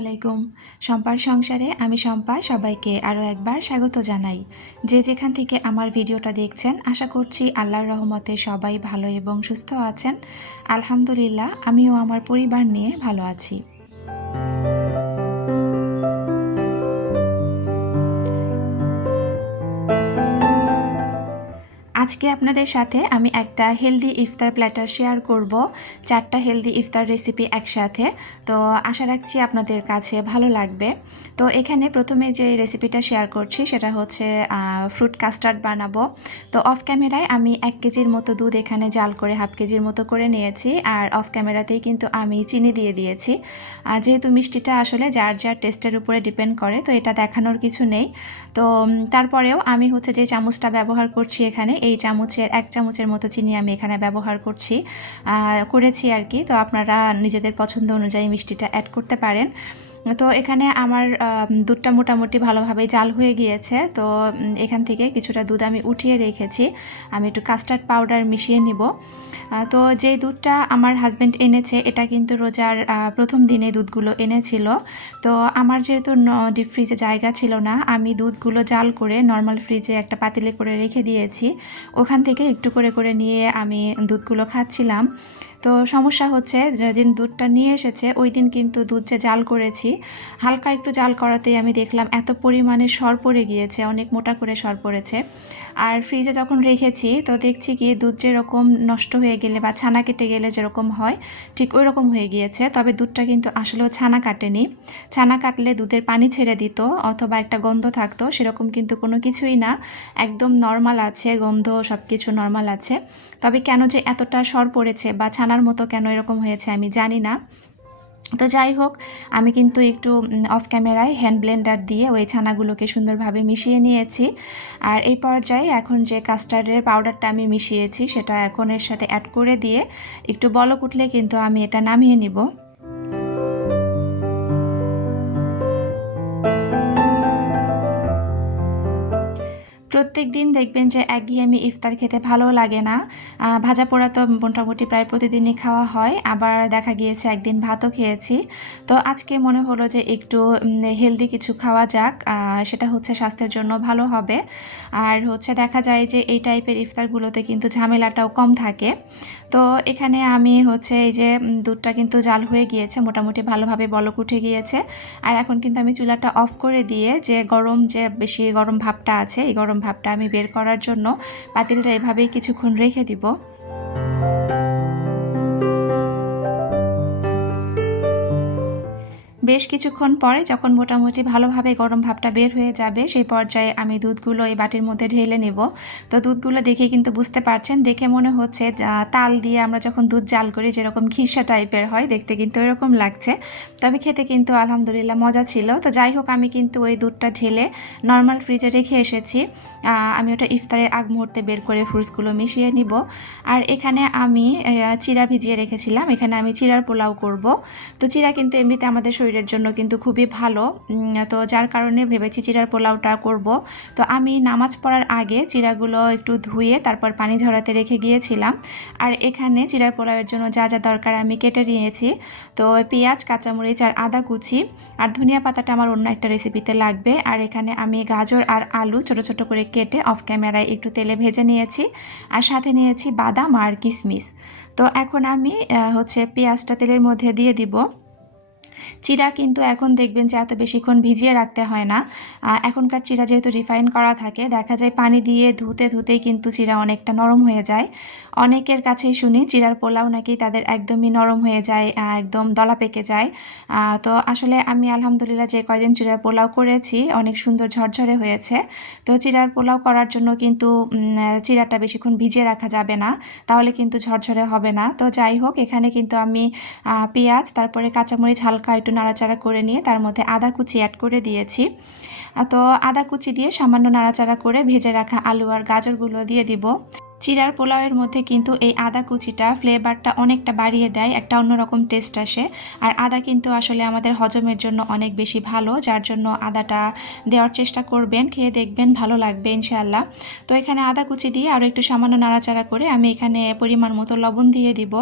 আলাইকুম। শম্পার সংসারে আমি শম্পা সবাইকে আরও একবার স্বাগত জানাই। যে যেখান থেকে আমার ভিডিওটা দেখছেন আশা করছি আল্লাহর রহমতে সবাই ভালো এবং সুস্থ আছেন। আলহামদুলিল্লাহ আমিও আমার পরিবার নিয়ে ভালো আছি। আজকে আপনাদের সাথে আমি একটা হেলদি ইফতার প্ল্যাটার শেয়ার করব, 4টা হেলদি ইফতার রেসিপি একসাথে। তো আশা রাখছি আপনাদের কাছে ভালো লাগবে। তো এখানে প্রথমে যে রেসিপিটা শেয়ার করছি সেটা হচ্ছে ফ্রুট কাস্টার্ড বানাবো। তো অফ ক্যামেরায় আমি 1 কেজির মতো দুধ এখানে জাল করে হাফ কেজির মতো করে নিয়েছি, আর অফ ক্যামেরাতেই কিন্তু আমি চিনি দিয়ে দিয়েছি। যেহেতু মিষ্টিটা আসলে যার যার টেস্টের উপরে ডিপেন্ড করে, তো এটা দেখানোর কিছু নেই। তো তারপরেও আমি হচ্ছে যে চামচটা ব্যবহার করছি এখানে, এই চামচের 1 চামচের মতো চিনি আমি এখানে ব্যবহার করেছি আর কি। তো আপনারা নিজেদের পছন্দ অনুযায়ী মিষ্টিটা অ্যাড করতে পারেন। তো এখানে আমার দুধটা মোটামুটি ভালোভাবে জাল হয়ে গিয়েছে। তো এখান থেকে কিছুটা দুধ আমি উঠিয়ে রেখেছি, আমি একটু কাস্টার্ড পাউডার মিশিয়ে নিব। তো যেই দুধটা আমার হাজব্যান্ড এনেছে এটা কিন্তু রোজার প্রথম দিনে দুধগুলো এনেছিল। তো আমার যেহেতু ডিপ ফ্রিজে জায়গা ছিল না, আমি দুধগুলো জাল করে নর্মাল ফ্রিজে একটা পাতিলে করে রেখে দিয়েছি। ওখান থেকে একটু করে করে নিয়ে আমি দুধগুলো খাচ্ছিলাম। তো সমস্যা হচ্ছে যেদিন দুধটা নিয়ে এসেছে ওই দিন কিন্তু দুধ যে জাল করেছি, হালকা একটু জাল করাতেই আমি দেখলাম এত পরিমাণে সর পড়ে গিয়েছে, অনেক মোটা করে সর পড়েছে। আর ফ্রিজে যখন রেখেছি তো দেখছি কি দুধ যেরকম নষ্ট হয়ে গেলে বা ছানা কেটে গেলে যেরকম হয় ঠিক ওই রকম হয়ে গিয়েছে। তবে দুধটা কিন্তু আসলেও ছানা কাটেনি। ছানা কাটলে দুধের পানি ছেড়ে দিত অথবা একটা গন্ধ থাকতো, সেরকম কিন্তু কোনো কিছুই না, একদম নর্মাল আছে, গন্ধ সব কিছু নর্মাল আছে। তবে কেন যে এতটা সর পড়েছে বা ছানার মতো কেন এরকম হয়েছে আমি জানি না। তো যাই হোক, আমি কিন্তু একটু অফ ক্যামেরায় হ্যান্ড ব্লেন্ডার দিয়ে ওই ছানাগুলোকে সুন্দরভাবে মিশিয়ে নিয়েছি। আর এই পর্যায়ে এখন যে কাস্টার্ডের পাউডারটা আমি মিশিয়েছি সেটা এখন এর সাথে অ্যাড করে দিয়ে একটু বলক উঠলে কিন্তু আমি এটা নামিয়ে নিব। প্রত্যেক দিন দেখবেন যে একঘেয়েমি ইফতার খেতে ভালো লাগে না। ভাজা পোড়া তো মোটামুটি প্রায় প্রতিদিনই খাওয়া হয়, আবার দেখা গিয়েছে একদিন ভাতও খেয়েছি। তো আজকে মনে হলো যে একটু হেলদি কিছু খাওয়া যাক, সেটা হচ্ছে স্বাস্থ্যের জন্য ভালো হবে। আর হচ্ছে দেখা যায় যে এই টাইপের ইফতারগুলোতে কিন্তু ঝামেলাটাও কম থাকে। তো এখানে আমি হচ্ছে এই যে দুধটা কিন্তু জাল হয়ে গিয়েছে, মোটামুটি ভালোভাবে বলক উঠে গিয়েছে। আর এখন কিন্তু আমি চুলাটা অফ করে দিয়ে যে বেশি গরম ভাবটা আছে এই গরম ভাবটা আমি বের করার জন্য পাতিলটা এভাবেই কিছুক্ষণ রেখে দিব। বেশ কিছুক্ষণ পরে যখন মোটামুটি ভালোভাবে গরম ভাবটা বের হয়ে যাবে সেই পর্যায়ে আমি দুধগুলো এই বাটির মধ্যে ঢেলে নেব। তো দুধগুলো দেখে কিন্তু বুঝতে পারছেন, দেখে মনে হচ্ছে তাল দিয়ে আমরা যখন দুধ জাল করি যেরকম খিরসা টাইপের হয় দেখতে, কিন্তু এরকম লাগছে। তবে খেতে কিন্তু আলহামদুলিল্লাহ মজা ছিল। তো যাই হোক, আমি কিন্তু ওই দুধটা ঢেলে নর্মাল ফ্রিজে রেখে এসেছি। আমি ওটা ইফতারের আগ মুহূর্তে বের করে ফ্রুটসগুলো মিশিয়ে নিব। আর এখানে আমি চিড়া ভিজিয়ে রেখেছিলাম, এখানে আমি চিড়ার পোলাও করব। তো চিড়া কিন্তু এমনিতে আমাদের শরীরের জন্য কিন্তু খুবই ভালো। তো যার কারণে ভেবেছি চিড়ার পোলাওটা করব। তো আমি নামাজ পড়ার আগে চিড়াগুলো একটু ধুয়ে তারপর পানি ঝরাতে রেখে গিয়েছিলাম। আর এখানে চিড়ার পোলাওয়ের জন্য যা যা দরকার আমি কেটে নিয়েছি। তো পেঁয়াজ, কাঁচামরিচ আর আদা কুচি আর ধনিয়া পাতাটা আমার অন্য একটা রেসিপিতে লাগবে। আর এখানে আমি গাজর আর আলু ছোট ছোট করে কেটে অফ ক্যামেরায় একটু তেলে ভেজে নিয়েছি, আর সাথে নিয়েছি বাদাম আর কিশমিশ। তো এখন আমি হচ্ছে পেঁয়াজটা তেলের মধ্যে দিয়ে দিব। চিড়া কিন্তু এখন দেখবেন যে এত বেশিক্ষণ ভিজিয়ে রাখতে হয় না। এখনকার চিড়া যেহেতু রিফাইন করা থাকে, দেখা যায় পানি দিয়ে ধুতে ধুতেই কিন্তু চিড়া অনেকটা নরম হয়ে যায়। অনেকের কাছেই শুনি চিড়ার পোলাও নাকি তাদের একদমই নরম হয়ে যায়, একদম দলা পেকে যায়। তো আসলে আমি আলহামদুলিল্লাহ যে কয়দিন চিড়ার পোলাও করেছি অনেক সুন্দর ঝরঝরে হয়েছে। তো চিড়ার পোলাও করার জন্য কিন্তু চিড়াটা বেশিক্ষণ ভিজিয়ে রাখা যাবে না, তাহলে কিন্তু ঝরঝরে হবে না। তো যাই হোক, এখানে কিন্তু আমি পেঁয়াজ তারপরে কাঁচামরিচ হালকা একটু নাড়াচাড়া করে নিয়ে তার মধ্যে আদা কুচি অ্যাড করে দিয়েছি। তো আদা কুচি দিয়ে সামান্য নাড়াচাড়া করে ভেজে রাখা আলু আর গাজরগুলো দিয়ে দিব। চিড়ার পোলাওয়ের মধ্যে কিন্তু এই আদা কুচিটা ফ্লেভারটা অনেকটা বাড়িয়ে দেয়, একটা অন্যরকম টেস্ট আসে। আর আদা কিন্তু আসলে আমাদের হজমের জন্য অনেক বেশি ভালো, যার জন্য আদাটা দেওয়ার চেষ্টা করবেন, খেয়ে দেখবেন ভালো লাগবে ইনশাআল্লাহ। তো এখানে আদা কুচি দিয়ে আরও একটু সামান্য নাড়াচাড়া করে আমি এখানে পরিমাণ মতো লবণ দিয়ে দিব।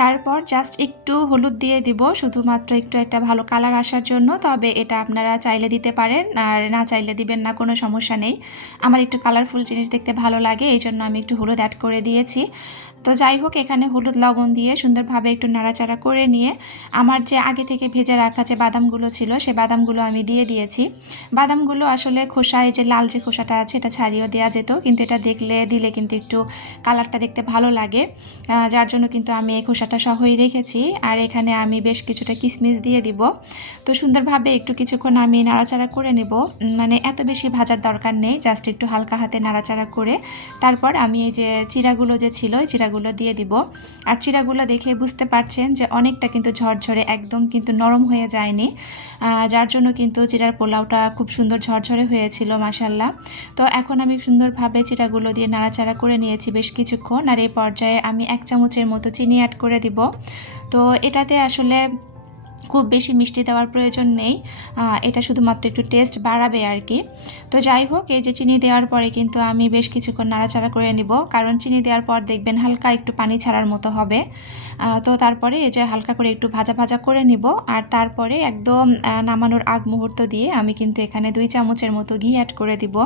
তারপর জাস্ট একটু হলুদ দিয়ে দিব, শুধুমাত্র একটু একটা ভালো কালার আসার জন্য। তবে এটা আপনারা চাইলে দিতে পারেন, আর না চাইলে দিবেন না, কোনো সমস্যা নেই। আমার একটু কালারফুল জিনিস দেখতে ভালো লাগে, এই জন্য আমি একটু হলুদ অ্যাড করে দিয়েছি। তো যাই হোক, এখানে হলুদ লবণ দিয়ে সুন্দরভাবে একটু নাড়াচাড়া করে নিয়ে আমার যে আগে থেকে ভেজে রাখা যে বাদামগুলো ছিল সে বাদামগুলো আমি দিয়ে দিয়েছি। বাদামগুলো আসলে খোসা, এই যে লাল যে খোসাটা আছে এটা ছাড়িয়েও দেওয়া যেত, কিন্তু এটা দিলে কিন্তু একটু কালারটা দেখতে ভালো লাগে, যার জন্য কিন্তু আমি এই খোসাটা সহই রেখেছি। আর এখানে আমি বেশ কিছুটা কিশমিশ দিয়ে দিব। তো সুন্দরভাবে একটু কিছুক্ষণ আমি নাড়াচাড়া করে নেব, মানে এত বেশি ভাজার দরকার নেই, জাস্ট একটু হালকা হাতে নাড়াচাড়া করে তারপর আমি এই যে চিড়াগুলো যে ছিল এই চিড়াগুলো দিয়ে দিব। আর চিড়াগুলো দেখে বুঝতে পারছেন যে অনেকটা কিন্তু ঝরঝরে, একদম কিন্তু নরম হয়ে যায়নি, যার জন্য কিন্তু চিড়ার পোলাওটা খুব সুন্দর ঝরঝরে হয়েছিল মাশাল্লাহ। তো এখন আমি সুন্দরভাবে চিড়াগুলো দিয়ে নাড়াচাড়া করে নিয়েছি বেশ কিছুক্ষণ। আর এই পর্যায়ে আমি 1 চামচের মতো চিনি অ্যাড করে দিব। তো এটাতে আসলে খুব বেশি মিষ্টি দেওয়ার প্রয়োজন নেই, এটা শুধুমাত্র একটু টেস্ট বাড়াবে আর কি। তো যাই হোক, এই যে চিনি দেওয়ার পরে কিন্তু আমি বেশ কিছুক্ষণ নাড়াচাড়া করে নিব, কারণ চিনি দেওয়ার পর দেখবেন হালকা একটু পানি ছাড়ার মতো হবে। তো তারপরে এই যে হালকা করে একটু ভাজা ভাজা করে নিব। আর তারপরে একদম নামানোর আগ মুহূর্ত দিয়ে আমি কিন্তু এখানে 2 চামচের মতো ঘি অ্যাড করে দিব।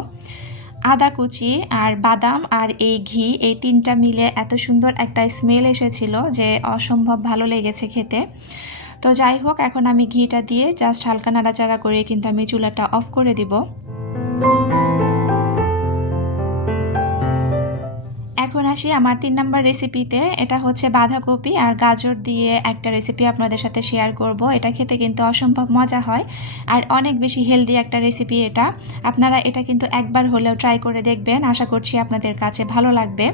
আদা কুচি আর বাদাম আর এই ঘি, এই 3টা মিলে এত সুন্দর একটা স্মেল এসেছিল যে অসম্ভব ভালো লেগেছে খেতে। তো যাই হোক, এখন আমি ঘিটা দিয়ে জাস্ট হালকা নাড়াচাড়া করে কিন্তু আমি চুলাটা অফ করে দিব। এখন আসি আমার 3 নাম্বার রেসিপিতে। এটা হচ্ছে বাঁধাকপি আর গাজর দিয়ে একটা রেসিপি আপনাদের সাথে শেয়ার করব। এটা খেতে কিন্তু অসম্ভব মজা হয় আর অনেক বেশি হেলদি একটা রেসিপি এটা। আপনারা এটা কিন্তু একবার হলেও ট্রাই করে দেখবেন, আশা করছি আপনাদের কাছে ভালো লাগবে।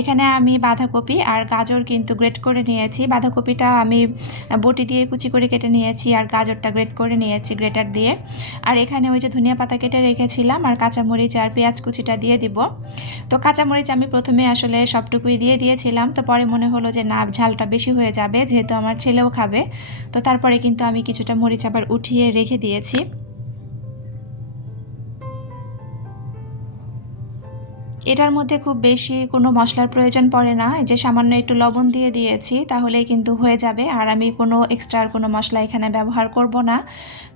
এখানে আমি বাঁধাকপি আর গাজর কিন্তু গ্রেট করে নিয়েছি। বাঁধাকপিটা আমি বটি দিয়ে কুচি করে কেটে নিয়েছি আর গাজরটা গ্রেট করে নিয়েছি গ্রেটার দিয়ে। আর এখানে ওই যে ধনিয়া পাতা কেটে রেখেছিলাম আর কাঁচামরিচ আর পেঁয়াজ কুচিটা দিয়ে দিব। তো কাঁচামরিচ আমি প্রথমে আসলে সবটুকুই দিয়ে দিয়েছিলাম, তো পরে মনে হলো যে না, ঝালটা বেশি হয়ে যাবে, যেহেতু আমার ছেলেও খাবে। তো তারপরে কিন্তু আমি কিছুটা মরিচ আবার উঠিয়ে রেখে দিয়েছি। এটার মধ্যে খুব বেশি কোনো মশলার প্রয়োজন পড়ে না, এই যে সামান্য একটু লবণ দিয়ে দিয়েছি তাহলেই কিন্তু হয়ে যাবে। আর আমি কোনো এক্সট্রা কোনো মশলা এখানে ব্যবহার করব না।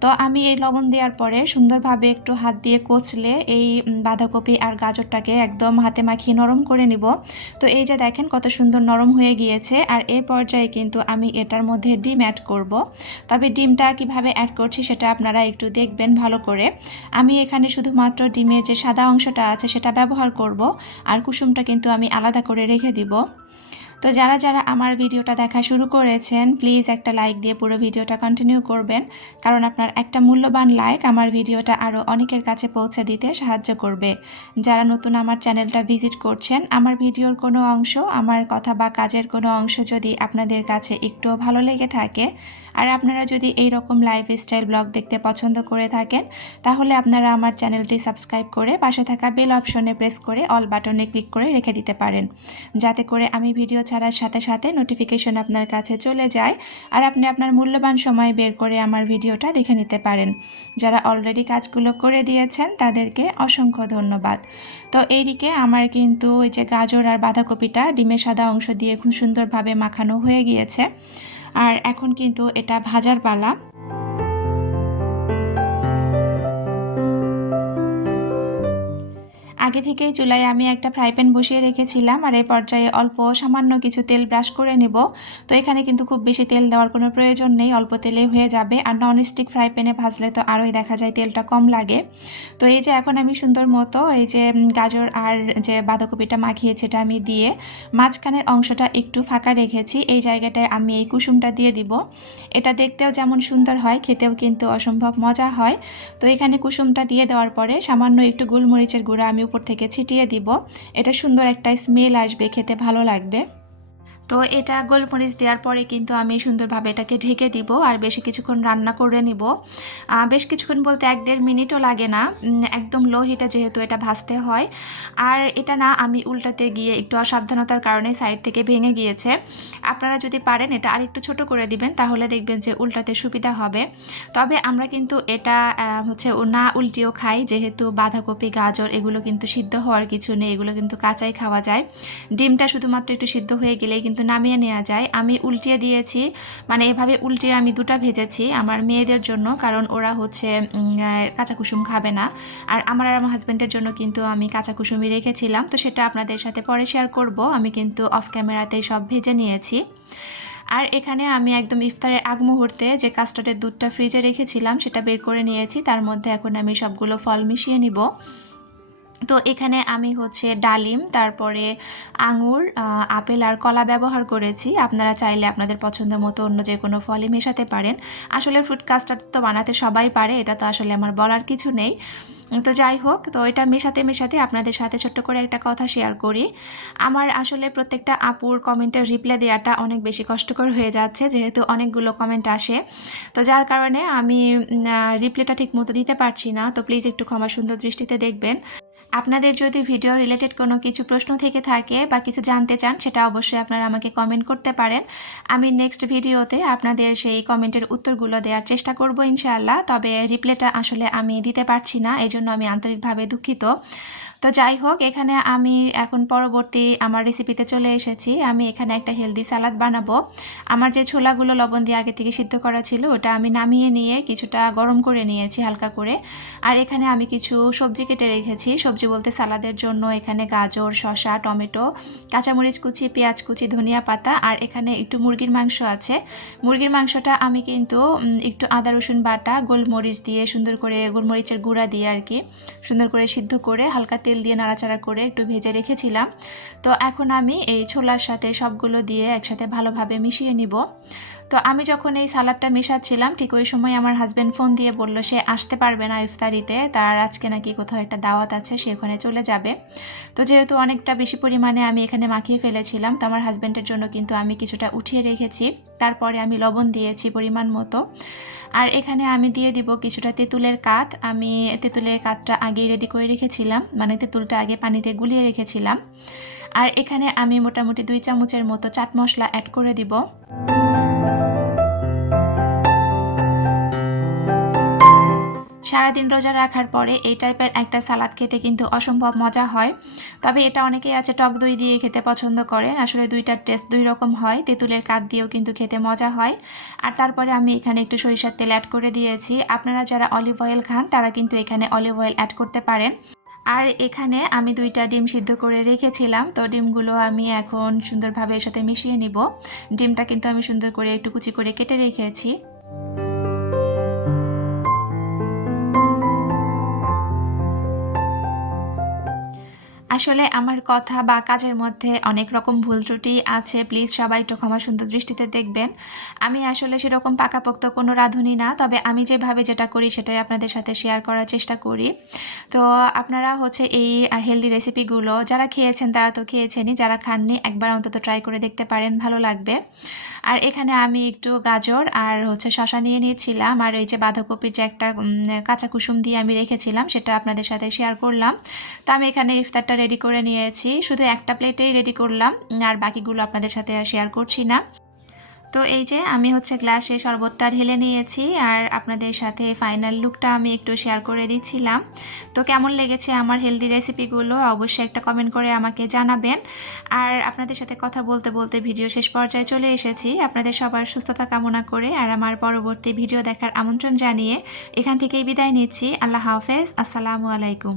তো আমি এই লবণ দেওয়ার পরে সুন্দরভাবে একটু হাত দিয়ে কচলে এই বাঁধাকপি আর গাজরটাকে একদম হাতে মাখিয়ে নরম করে নিব। তো এই যে দেখেন কত সুন্দর নরম হয়ে গিয়েছে। আর এই পর্যায়ে কিন্তু আমি এটার মধ্যে ডিম অ্যাড করব। তবে ডিমটা কিভাবে অ্যাড করছি সেটা আপনারা একটু দেখবেন ভালো করে। আমি এখানে শুধুমাত্র ডিমের যে সাদা অংশটা আছে সেটা ব্যবহার করব, আর কুসুমটা কিন্তু আমি আলাদা করে রেখে দিব। তো যারা যারা আমার ভিডিওটা দেখা শুরু করেছেন প্লিজ একটা লাইক দিয়ে পুরো ভিডিওটা কন্টিনিউ করবেন, কারণ আপনার একটা মূল্যবান লাইক আমার ভিডিওটা আরও অনেকের কাছে পৌঁছে দিতে সাহায্য করবে। যারা নতুন আমার চ্যানেলটা ভিজিট করছেন, আমার ভিডিওর কোনো অংশ, আমার কথা বা কাজের কোনো অংশ যদি আপনাদের কাছে একটুও ভালো লেগে থাকে আর আপনারা যদি এই রকম লাইফস্টাইল ব্লগ দেখতে পছন্দ করে থাকেন, তাহলে আপনারা আমার চ্যানেলটি সাবস্ক্রাইব করে পাশে থাকা বেল অপশনে প্রেস করে অল বাটনে ক্লিক করে রেখে দিতে পারেন, যাতে করে আমি ভিডিও ছাড়ার সাথে সাথে নোটিফিকেশন আপনার কাছে চলে যায় আর আপনি আপনার মূল্যবান সময় বের করে আমার ভিডিওটা দেখে নিতে পারেন। যারা অলরেডি কাজগুলো করে দিয়েছেন তাদেরকে অসংখ্য ধন্যবাদ। তো এইদিকে আমার কিন্তু ওই যে গাজর আর বাঁধাকপিটা ডিমের সাদা অংশ দিয়ে খুব সুন্দরভাবে মাখানো হয়ে গিয়েছে। আর এখন কিন্তু এটা ভাজার পালা। আগে থেকেই চুলায় আমি একটা ফ্রাই প্যান বসিয়ে রেখেছিলাম আর এই পর্যায়ে অল্প সামান্য কিছু তেল ব্রাশ করে নেব। তো এখানে কিন্তু খুব বেশি তেল দেওয়ার কোনো প্রয়োজন নেই, অল্প তেলেই হয়ে যাবে। আর ননস্টিক ফ্রাই প্যানে ভাজলে তো আরোই দেখা যায় তেলটা কম লাগে। তো এই যে এখন আমি সুন্দর মতো এই যে গাজর আর যে বাঁধাকপিটা মাখিয়েছি এটা আমি দিয়ে মাঝখানের অংশটা একটু ফাঁকা রেখেছি, এই জায়গাটায় আমি এই কুসুমটা দিয়ে দিব। এটা দেখতেও যেমন সুন্দর হয়, খেতেও কিন্তু অসম্ভব মজা হয়। তো এখানে কুসুমটা দিয়ে দেওয়ার পরে সামান্য একটু গোলমরিচের গুঁড়া আমি উপর থেকে ছিটিয়ে দিব। এটা সুন্দর একটা স্মেল আসবে, খেতে ভালো লাগবে। তো এটা গোলমরিচ দেওয়ার পরে কিন্তু আমি সুন্দরভাবে এটাকে ঢেকে দিব আর বেশি কিছুক্ষণ রান্না করে নিব। বেশ কিছুক্ষণ বলতে 1-1.5 মিনিটও লাগে না, একদম লো হিটে যেহেতু এটা ভাজতে হয়। আর এটা না আমি উল্টাতে গিয়ে একটু অসাবধানতার কারণে সাইড থেকে ভেঙে গিয়েছে। আপনারা যদি পারেন এটা আর একটু ছোট করে দিবেন, তাহলে দেখবেন যে উল্টাতে সুবিধা হবে। তবে আমরা কিন্তু এটা হচ্ছে না উল্টিয়েও খাই, যেহেতু বাঁধাকপি গাজর এগুলো কিন্তু সিদ্ধ হওয়ার কিছু নেই, এগুলো কিন্তু কাঁচাই খাওয়া যায়। ডিমটা শুধুমাত্র একটু সিদ্ধ হয়ে গেলেই কিন্তু কিন্তু নামিয়ে নেওয়া যায়। আমি উল্টিয়ে দিয়েছি, মানে এভাবে উল্টিয়ে আমি দুটো ভেজেছি আমার মেয়েদের জন্য, কারণ ওরা হচ্ছে কাঁচা কুসুম খাবে না। আর আমার হাজব্যান্ডের জন্য কিন্তু আমি কাঁচা কুসুমই রেখেছিলাম, তো সেটা আপনাদের সাথে পরে শেয়ার করব। আমি কিন্তু অফ ক্যামেরাতেই সব ভেজে নিয়েছি। আর এখানে আমি একদম ইফতারের আগ মুহূর্তে যে কাস্টার্ডের দুধটা ফ্রিজে রেখেছিলাম সেটা বের করে নিয়েছি। তার মধ্যে এখন আমি সবগুলো ফল মিশিয়ে নিব। তো এখানে আমি হচ্ছে ডালিম, তারপরে আঙুর, আপেল আর কলা ব্যবহার করেছি। আপনারা চাইলে আপনাদের পছন্দ মতো অন্য যে কোনো ফলই মেশাতে পারেন। আসলে ফ্রুট কাস্টার্ড তো বানাতে সবাই পারে, এটা তো আসলে আমার বলার কিছু নেই। তো যাই হোক, তো এটা মেশাতে মেশাতে আপনাদের সাথে ছোট্ট করে একটা কথা শেয়ার করি। আমার আসলে প্রত্যেকটা আপুর কমেন্টের রিপ্লাই দেওয়াটা অনেক বেশি কষ্টকর হয়ে যাচ্ছে, যেহেতু অনেকগুলো কমেন্ট আসে। তো যার কারণে আমি রিপ্লাইটা ঠিক মতো দিতে পারছি না। তো প্লিজ একটু ক্ষমা সুন্দর দৃষ্টিতে দেখবেন। আপনাদের যদি ভিডিও রিলেটেড কোনো কিছু প্রশ্ন থেকে থাকে বা কিছু জানতে চান, সেটা অবশ্যই আপনারা আমাকে কমেন্ট করতে পারেন। আমি নেক্সট ভিডিওতে আপনাদের সেই কমেন্টের উত্তরগুলো দেওয়ার চেষ্টা করব ইনশাআল্লাহ। তবে রিপ্লাইটা আসলে আমি দিতে পারছি না, এই জন্য আমি আন্তরিকভাবে দুঃখিত। তো যাই হোক, এখানে আমি এখন পরবর্তী আমার রেসিপিতে চলে এসেছি। আমি এখানে একটা হেলদি সালাদ বানাবো। আমার যে ছোলাগুলো লবণ দিয়ে আগে থেকে সিদ্ধ করা ছিল, ওটা আমি নামিয়ে নিয়ে কিছুটা গরম করে নিয়েছি হালকা করে। আর এখানে আমি কিছু সবজি কেটে রেখেছি। সবজি বলতে সালাদের জন্য এখানে গাজর, শসা, টমেটো, কাঁচামরিচ কুচি, পেঁয়াজ কুচি, ধনিয়া পাতা, আর এখানে একটু মুরগির মাংস আছে। মুরগির মাংসটা আমি কিন্তু একটু আদা রসুন বাটা, গোলমরিচ দিয়ে সুন্দর করে, গোলমরিচের গুঁড়া দিয়ে আর কি সুন্দর করে সিদ্ধ করে হালকা তেল দিয়ে নাড়াচাড়া করে একটু ভেজে রেখেছিলাম। তো এখন আমি এই ছোলার সাথে সবগুলো দিয়ে একসাথে ভালোভাবে মিশিয়ে নিব। তো আমি যখন এই সালাডটা মেশাচ্ছিলাম, ঠিক ওই সময় আমার হাজব্যান্ড ফোন দিয়ে বলল সে আসতে পারবে না ইফতারিতে, তার আজকে নাকি কোথাও একটা দাওয়াত আছে, সে ওখানে চলে যাবে। তো যেহেতু অনেকটা বেশি পরিমাণে আমি এখানে মাখিয়ে ফেলেছিলাম, তো আমার হাজব্যান্ডের জন্য কিন্তু আমি কিছুটা উঠিয়ে রেখেছি। তারপরে আমি লবণ দিয়েছি পরিমাণ মতো। আর এখানে আমি দিয়ে দিব কিছুটা তেঁতুলের কাঠ। আমি তেঁতুলের কাঠটা আগেই রেডি করে রেখেছিলাম, মানে তেঁতুলটা আগে পানিতে গুলিয়ে রেখেছিলাম। আর এখানে আমি মোটামুটি 2 চামচের মতো চাট মশলা অ্যাড করে দিব। সারাদিন রোজা রাখার পরে এই টাইপের একটা সালাদ খেতে কিন্তু অসম্ভব মজা হয়। তবে এটা অনেকেই আছে টক দই দিয়ে খেতে পছন্দ করে। আসলে দুইটার টেস্ট দুই রকম হয়। তেঁতুলের কাঠ দিয়েও কিন্তু খেতে মজা হয়। আর তারপরে আমি এখানে একটু সরিষার তেল অ্যাড করে দিয়েছি। আপনারা যারা অলিভ অয়েল খান তারা কিন্তু এখানে অলিভ অয়েল অ্যাড করতে পারেন। আর এখানে আমি 2টা ডিম সিদ্ধ করে রেখেছিলাম। তো ডিমগুলো আমি এখন সুন্দরভাবে এর সাথে মিশিয়ে নিব। ডিমটা কিন্তু আমি সুন্দর করে একটু কুচি করে কেটে রেখেছি। আসলে আমার কথা বা কাজের মধ্যে অনেক রকম ভুল ত্রুটি আছে, প্লিজ সবাই একটু ক্ষমা সুন্দর দৃষ্টিতে দেখবেন। আমি আসলে সেরকম পাকাপোক্ত কোনো রাঁধুনি না, তবে আমি যেভাবে যেটা করি সেটাই আপনাদের সাথে শেয়ার করার চেষ্টা করি। তো আপনারা হচ্ছে এই হেলদি রেসিপিগুলো যারা খেয়েছেন তারা তো খেয়েছেনই, যারা খাননি একবার অন্তত ট্রাই করে দেখতে পারেন, ভালো লাগবে। আর এখানে আমি একটু গাজর আর হচ্ছে শসা নিয়ে নিয়েছিলাম, আর এই যে বাঁধাকপির যে একটা কাঁচা কুসুম দিয়ে আমি রেখেছিলাম সেটা আপনাদের সাথে শেয়ার করলাম। তো আমি এখানে ইফতারটা রেডি করে নিয়েছি, শুধু একটা প্লেটেই রেডি করলাম, আর বাকিগুলো আপনাদের সাথে শেয়ার করছি না। তো এই যে আমি হচ্ছে গ্লাসে শরবতটা ঢেলে নিয়েছি, আর আপনাদের সাথে ফাইনাল লুকটা আমি একটু শেয়ার করে দিচ্ছিলাম। তো কেমন লেগেছে আমার হেলদি রেসিপিগুলো অবশ্যই একটা কমেন্ট করে আমাকে জানাবেন। আর আপনাদের সাথে কথা বলতে বলতে ভিডিও শেষ পর্যায়ে চলে এসেছি। আপনাদের সবার সুস্থতা কামনা করে আর আমার পরবর্তী ভিডিও দেখার আমন্ত্রণ জানিয়ে এখান থেকেই বিদায় নিচ্ছি। আল্লাহ হাফেজ, আসসালামু আলাইকুম।